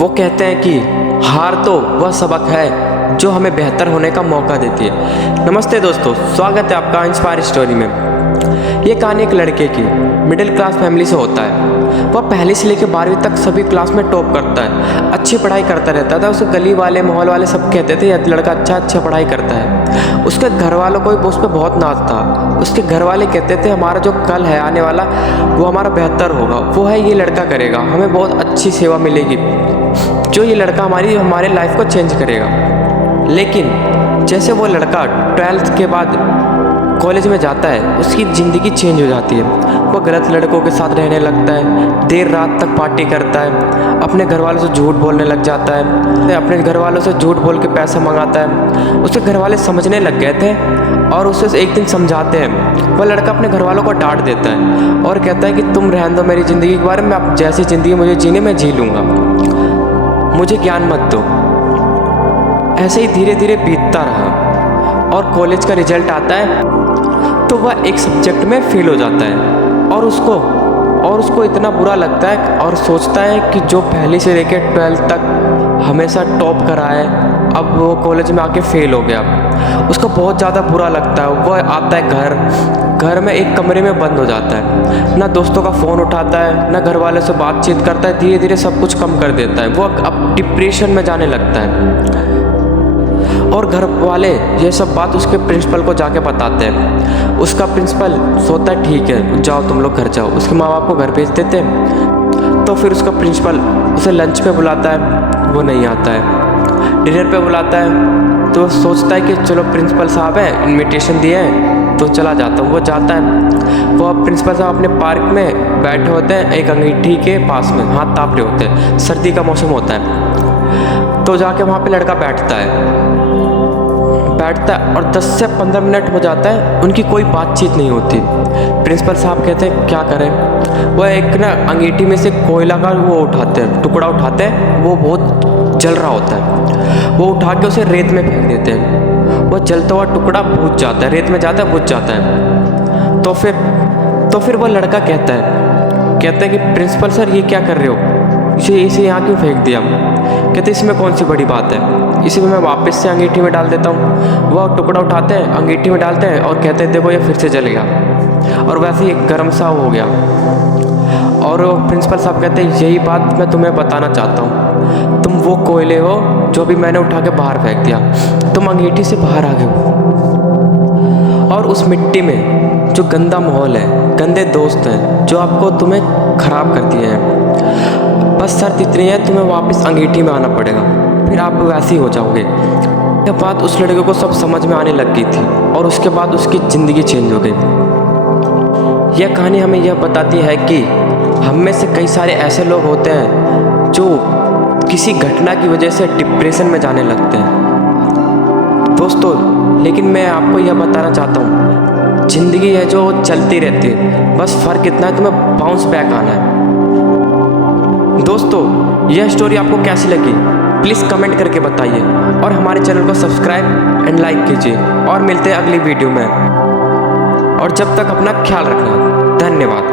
वो कहते हैं कि हार तो वह सबक है जो हमें बेहतर होने का मौका देती है। नमस्ते दोस्तों, स्वागत है आपका इंस्पायर स्टोरी में। ये कहानी एक लड़के की मिडिल क्लास फैमिली से होता है। वह पहली से लेकर 12वीं तक सभी क्लास में टॉप करता है, अच्छी पढ़ाई करता रहता था। उसे गली वाले माहौल वाले सब कहते थे यह लड़का अच्छा पढ़ाई करता है। उसके घर वालों को उस पर बहुत नाज था। उसके घर वाले कहते थे हमारा जो कल है आने वाला वो हमारा बेहतर होगा, वो है ये लड़का करेगा, हमें बहुत अच्छी सेवा मिलेगी, जो ये लड़का हमारे लाइफ को चेंज करेगा। लेकिन जैसे वो लड़का 12th के बाद कॉलेज में जाता है, उसकी ज़िंदगी चेंज हो जाती है। वो गलत लड़कों के साथ रहने लगता है, देर रात तक पार्टी करता है, अपने घर वालों से झूठ बोलने लग जाता है, अपने घर वालों से झूठ बोल के पैसा मंगाता है। उसके घर वाले समझने लग गए थे और उसे एक दिन समझाते हैं। वह लड़का अपने घर वालों को डांट देता है और कहता है कि तुम रहने दो मेरी ज़िंदगी के बारे में, अब जैसी ज़िंदगी मुझे जीने मैं जी लूँगा, मुझे ज्ञान मत दो। ऐसे ही धीरे धीरे बीतता रहा और कॉलेज का रिजल्ट आता है तो वह एक सब्जेक्ट में फेल हो जाता है और उसको इतना बुरा लगता है और सोचता है कि जो पहली से लेकर 12th तक हमेशा टॉप करा है, अब वो कॉलेज में आके फेल हो गया। उसको बहुत ज़्यादा बुरा लगता है। वह आता है घर में एक कमरे में बंद हो जाता है, ना दोस्तों का फ़ोन उठाता है, ना घर वालों से बातचीत करता है। धीरे धीरे सब कुछ कम कर देता है। वो अब डिप्रेशन में जाने लगता है और घर वाले ये सब बात उसके प्रिंसिपल को जाके बताते हैं। उसका प्रिंसिपल सोचता है ठीक है जाओ तुम लोग घर जाओ। उसके माँ बाप को घर भेज देते हैं। तो फिर उसका प्रिंसिपल उसे लंच पे बुलाता है, वो नहीं आता है। डिनर पे बुलाता है तो सोचता है कि चलो प्रिंसिपल साहब है इनविटेशन दिए हैं तो चला जाता हूँ। वो जाता है। वो प्रिंसिपल साहब अपने पार्क में बैठे होते हैं, एक अंगीठी के पास में हाथ ताप रहे होते हैं। सर्दी का मौसम होता है तो जाके वहाँ पे लड़का बैठता है और 10 से 15 मिनट हो जाता है, उनकी कोई बातचीत नहीं होती। प्रिंसिपल साहब कहते हैं क्या करें। वह एक ना अंगीठी में से कोयला का वो उठाते हैं, टुकड़ा उठाते हैं, वो बहुत जल रहा होता है। वो उठा के उसे रेत में फेंक देते हैं। वो जलता हुआ टुकड़ा बुझ जाता है, रेत में जाता है, बुझ जाता है। तो फिर वह लड़का कहता है कि प्रिंसिपल सर ये क्या कर रहे हो, इसे यहाँ क्यों फेंक दिया। कहते इसमें कौन सी बड़ी बात है, इसी में मैं वापस से अंगीठी में डाल देता हूँ। वह टुकड़ा उठाते हैं, अंगीठी में डालते हैं और कहते हैं देखो ये फिर से जलेगा। और वैसे ही गर्म सा हो गया। और प्रिंसिपल साहब कहते हैं यही बात मैं तुम्हें बताना चाहता हूँ, तुम वो कोयले हो जो भी मैंने उठा के बाहर फेंक दिया, तुम अंगीठी से बाहर आ गए हो। और उस मिट्टी में जो गंदा माहौल है, गंदे दोस्त हैं जो तुम्हें ख़राब कर दिए हैं, बस शर्त इतनी है तुम्हें वापस अंगीठी में आना पड़ेगा, फिर आप वैसे ही हो जाओगे। यह बात उस लड़के को सब समझ में आने लग गई थी और उसके बाद उसकी ज़िंदगी चेंज हो गई। यह कहानी हमें यह बताती है कि हम में से कई सारे ऐसे लोग होते हैं जो किसी घटना की वजह से डिप्रेशन में जाने लगते हैं दोस्तों। लेकिन मैं आपको यह बताना चाहता हूँ ज़िंदगी है जो चलती रहती है, बस फ़र्क इतना है तुम्हें बाउंस बैक आना है। दोस्तों यह स्टोरी आपको कैसी लगी प्लीज़ कमेंट करके बताइए और हमारे चैनल को सब्सक्राइब एंड लाइक कीजिए और मिलते हैं अगली वीडियो में। और जब तक अपना ख्याल रखना, धन्यवाद।